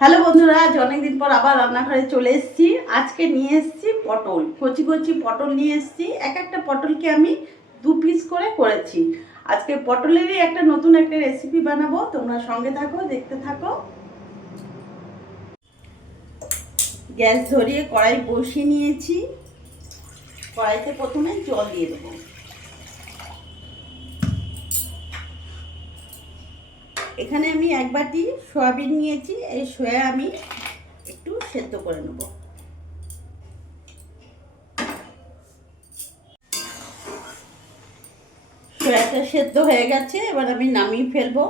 Hello বন্ধুরা, আজ অনেকদিন পর আবার রান্নাঘরে চলে এসেছি। আজকে নিয়ে এসেছি পটল, কচি কচি পটল নিয়ে এসেছি। এক একটা পটলকে আমি 2 পিস করে করেছি। আজকে পটলেরই একটা নতুন একটা রেসিপি বানাবো, তোমরা সঙ্গে থাকো, দেখতে থাকো। গ্যাস ধরিয়ে কড়াই বসিয়ে নিয়েছি। কড়াইতে প্রথমে জল দিয়ে দেবো। এখানে আমি 1 বাটি সয়াবিন নিয়েছি। এই সয়া আমি একটু সেদ্ধ করে নেব। সয়াটা সেদ্ধ হয়ে গেছে, এবার আমি নামিয়ে ফেলবো।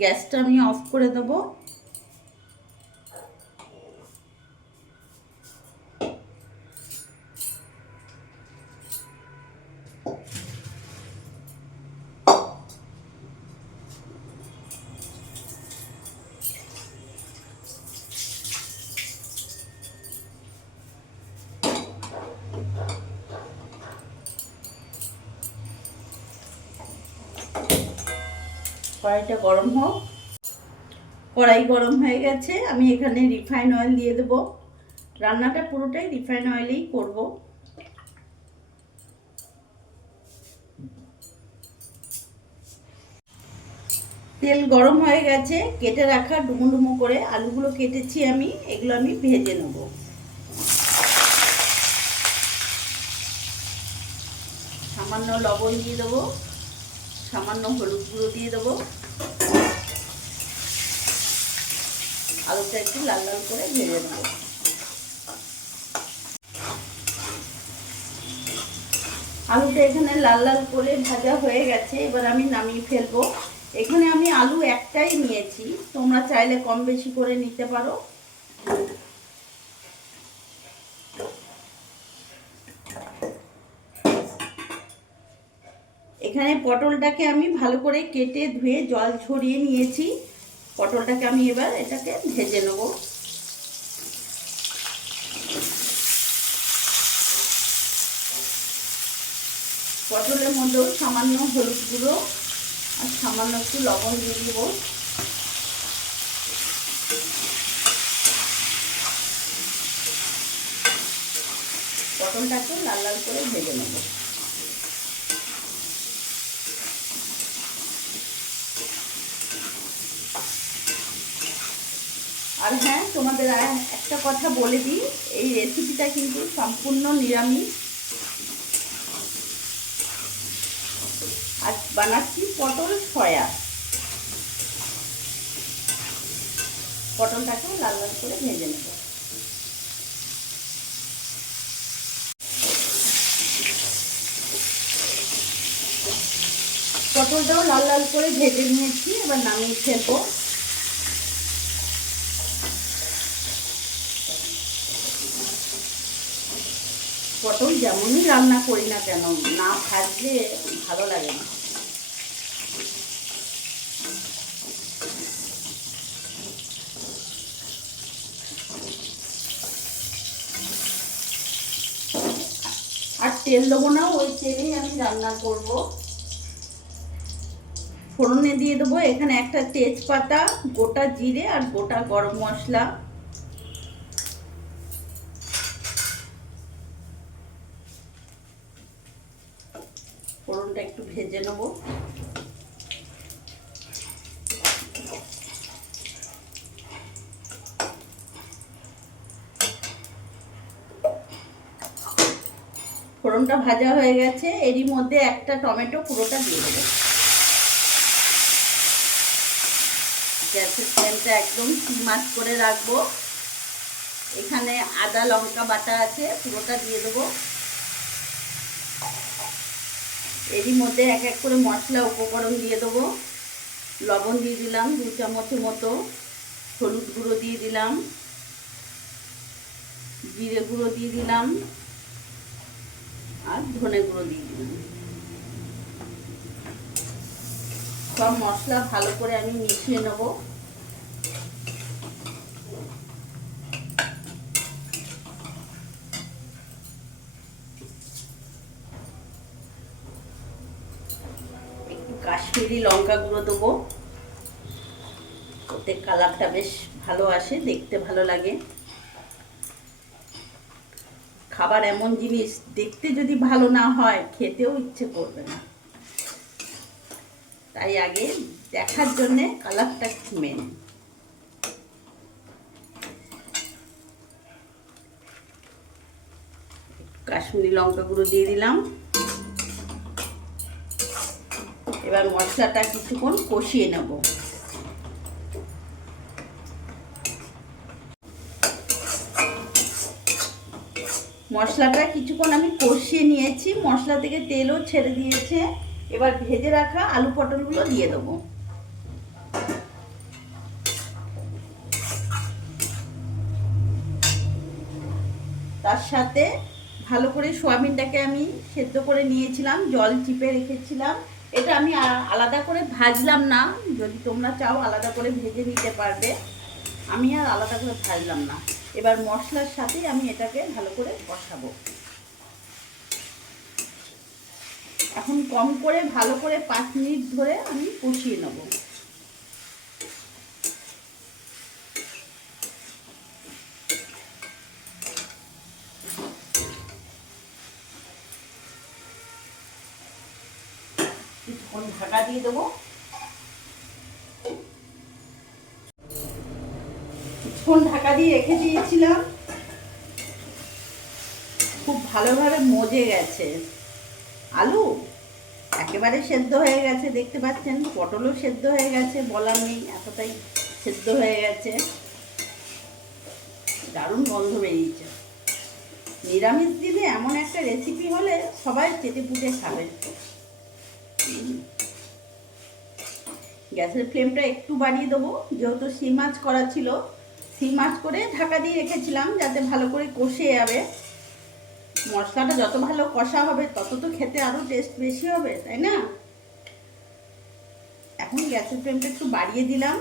গ্যাসটা আমি অফ করে দেবো। কড়াইটা গরম হোক। কড়াই গরম হয়ে গেছে, আমি এখানে রিফাইন অয়েল দিয়ে দেব। রান্নাটা পুরোটাই রিফাইন অয়েলেই করব। তেল গরম হয়ে গেছে, কেটে রাখা ডুমো ডুমো করে আলুগুলো কেটেছি আমি, এগুলো আমি ভেজে নেব। সামান্য লবণ দিয়ে দেবো, সামান্য হলুদ গুঁড়ো দিয়ে দেবো। আলুটা একটু লাল লাল করে ভেজে নেব। আলুটা এখানে লাল লাল করে ভাজা হয়ে গেছে, এবার আমি নামিয়ে ফেলবো। এখানে আমি আলু একটাই নিয়েছি, তোমরা চাইলে কম বেশি করে নিতে পারো। এখানে পটলটাকে আমি ভালো করে কেটে ধুয়ে জল ঝরিয়ে নিয়েছি। পটলটাকে আমি এবার এটাকে ভেজে নেব। পটলের মধ্যেও সামান্য হলুদ গুঁড়ো আর সামান্য একটু লবণ দিয়ে দেবো। পটলটাকে লাল লাল করে ভেজে নেব। আর হ্যাঁ, তোমাদের একটা কথা বলে দিই, এই রেসিপিটা কিন্তু সম্পূর্ণ নিরামিষ। আর বানাচ্ছি পটল সয়া। পটলটাকে লাল লাল করে ভেজে নেব। পটলটাও লাল লাল করে ভেজে নিয়েছি, এবার নামিয়ে ফেলবো। পটল যেমনই রান্না করি না কেন, না ভাজলে ভালো লাগে না। আর তেল দেবো না, ওই তেলেই আমি রান্না করব। ফোড়নে দিয়ে দেবো এখানে একটা তেজপাতা, গোটা জিরে আর গোটা গরম মশলা। ফোড়নটা একটু ভেজে নেব। ফোড়নটা ভাজা হয়ে গেছে, এরই মধ্যে একটা টমেটো পুরোটা দিয়ে দেবো। গ্যাসের ফ্লেমটা একদম সিম আঁচ করে রাখবো। এখানে আদা লঙ্কা বাটা আছে, পুরোটা দিয়ে দেবো। এরই মধ্যে এক এক করে মশলা উপকরণ দিয়ে দেবো। লবণ দিয়ে দিলাম 2 চামচের মতো, হলুদ গুঁড়ো দিয়ে দিলাম, জিরে গুঁড়ো দিয়ে দিলাম আর ধনে গুঁড়ো দিয়ে দিলাম। সব মশলা ভালো করে আমি মিশিয়ে নেব। একটু কাশ্মীরি লঙ্কা গুঁড়ো দেবো, ওতে কালারটা বেশ ভালো আসে, দেখতে ভালো লাগে। খাবার এমন জিনিস, দেখতে যদি ভালো না হয় খেতেও ইচ্ছে করবে না। তাই আগে দেখার জন্যে কালারটা মেন। কাশ্মীরি লঙ্কা গুঁড়ো দিয়ে দিলাম। এবার মশলাটা কিছুক্ষণ কষিয়ে নেব। মশলাটা কিছুক্ষণ আমি কষিয়ে নিয়েছি, মশলা থেকে তেলও ছেড়ে দিয়েছে। এবার ভেজে রাখা আলু পটলগুলো দিয়ে দেবো। তার সাথে ভালো করে সোয়াবিনটাকে আমি সেদ্ধ করে নিয়েছিলাম, জল চিপে রেখেছিলাম। এটা আমি আলাদা করে ভাজলাম না, যদি তোমরা চাও আলাদা করে ভেজে নিতে পারবে। আমি আর আলাদা করে ভাজলাম না। এবার মশলার সাথেই আমি এটাকে ভালো করে কষাবো। এখন কম করে ভালো করে 5 মিনিট ধরে আমি কষিয়ে নেব। কিছুক্ষণ ঢাকা দিয়ে দেবো। কিছুক্ষণ ঢাকা দিয়ে রেখে দিয়েছিলাম, খুব ভালোভাবে মজে গেছে। আলু একেবারে সেদ্ধ হয়ে গেছে, দেখতে পাচ্ছেন। পটলও সেদ্ধ হয়ে গেছে, বলার নেই, এতটাই সেদ্ধ হয়ে গেছে। দারুণ গন্ধ বেরিয়েছে। নিরামিষ দিনে এমন একটা রেসিপি হলে সবাই চেটে পুটে খাবে। গ্যাসের ফ্লেমটা একটু বাড়িয়ে দেবো, যেহেতু সিম আঁচ করা ছিল। সিম আঁচ করে ঢাকা দিয়ে রেখেছিলাম যাতে ভালো করে কষে যাবে। মশলাটা যত ভালো কষা হবে তত তো খেতে আরও টেস্ট বেশি হবে, তাই না? এখন গ্যাসের ফ্লেমটা একটু বাড়িয়ে দিলাম।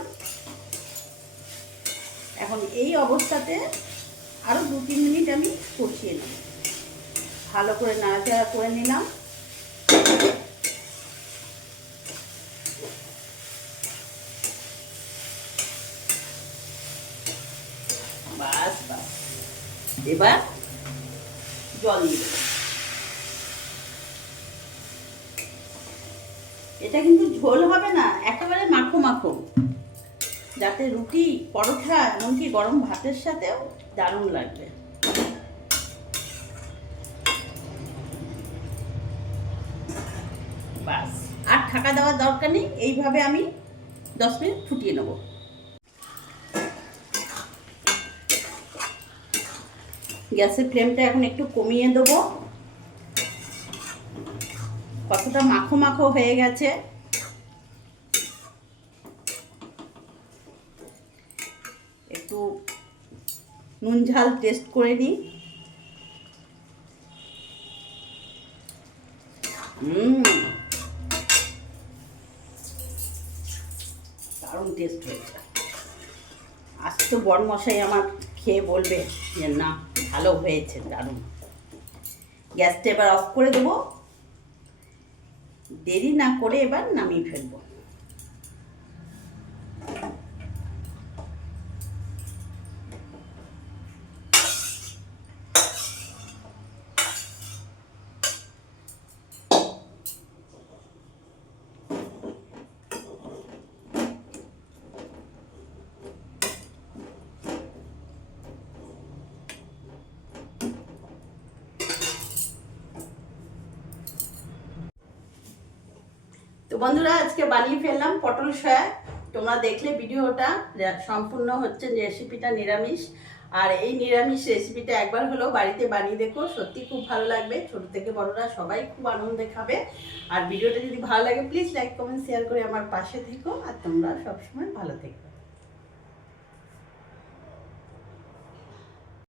এখন এই অবস্থাতে আরও 2-3 মিনিট আমি কষিয়ে নেব। ভালো করে নাড়াচাড়া করে নিলাম। বাস বাস, এবার জল দিয়ে দেবো। এটা কিন্তু ঝোল হবে না, একেবারে মাখো মাখো, যাতে রুটি, পরোটা, এমনকি গরম ভাতের সাথেও দারুণ লাগবে। বাস, আর ঢাকা দেওয়ার দরকার নেই। এইভাবে আমি 10 মিনিট ফুটিয়ে নেব। গ্যাসের ফ্লেমটা এখন একটু কমিয়ে দেবো। কতটা মাখো মাখো হয়ে গেছে। একটু নুন ঝাল টেস্ট করে নিই। দারুণ টেস্ট হয়েছে। আজ তো বড়মশাই আমার খেয়ে বলবে যে না, ভালো হয়েছে, দারুণ। গ্যাসটা এবার অফ করে দেবো। দেরি না করে এবার নামিয়ে ফেলবো। তো বন্ধুরা, আজকে বানিয়ে ফেললাম পটল সয়া। তোমরা দেখলে ভিডিওটা সম্পূর্ণ হচ্ছে রেসিপিটা নিরামিষ। আর এই নিরামিষ রেসিপিটা একবার হলেও বাড়িতে বানিয়ে দেখো, সত্যি খুব ভালো লাগবে। ছোট থেকে বড়রা সবাই খুব আনন্দে খাবে। আর ভিডিওটা যদি ভালো লাগে প্লিজ লাইক কমেন্ট শেয়ার করে আমার পাশে থেকো। আর তোমরা সবসময় ভালো থেকো।